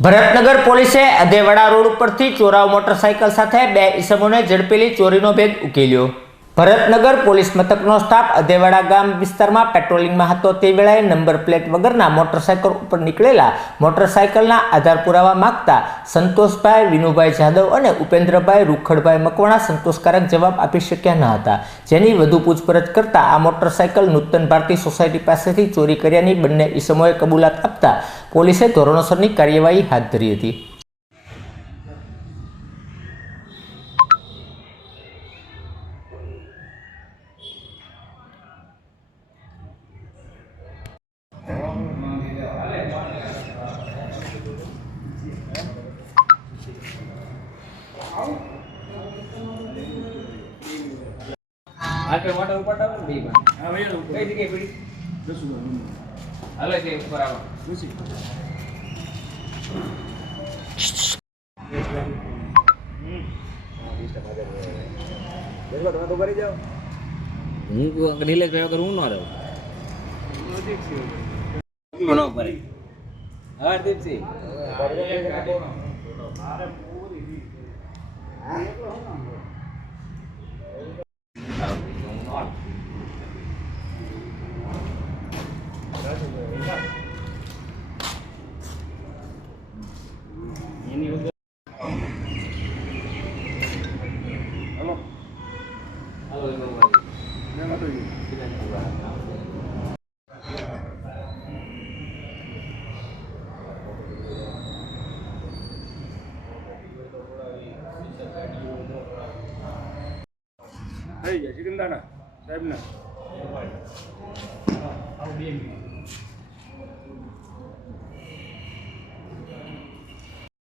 ભરતનગર પોલીસે અધેવાડા રોડ ઉપરથી ચોરાવ મોટરસાયકલ સાથે બે ઈસમોને ઝડપેલી ચોરીનો ભેદ ઉકેલ્યો. ભરતનગર પોલીસ મથકનો સ્ટાફ અધેવાડા ગામ વિસ્તારમાં પેટ્રોલિંગમાં હતો. તે વેળાએ નંબર પ્લેટ વગરના મોટરસાયકલ ઉપર નીકળેલા મોટરસાયકલના આધાર પુરાવા માંગતા સંતોષભાઈ, વિનુભાઈ જાદવ અને ઉપેન્દ્રભાઈ રૂખડભાઈ મકવાણા સંતોષકારક જવાબ આપી શક્યા ન હતા. જેની વધુ પૂછપરછ કરતા આ મોટરસાયકલ નૂતન ભારતી સોસાયટી પાસેથી ચોરી કર્યાની બંને ઈસમોએ કબૂલાત આપતા પોલીસે ધોરણોસરની કાર્યવાહી હાથ ધરી હતી. આટલે મોટા ઉપાડતા હોય ને બે ઉપર કઈ જગ્યાએ પડી? હાલો તે ઉપર આવો. હું કો- નિલેશભાઈ વગર હું ન રહું. મનો ન ભરે. હરદીપસિંહ. મારે એ થઈ જાય ચિકનદાના સાહેબના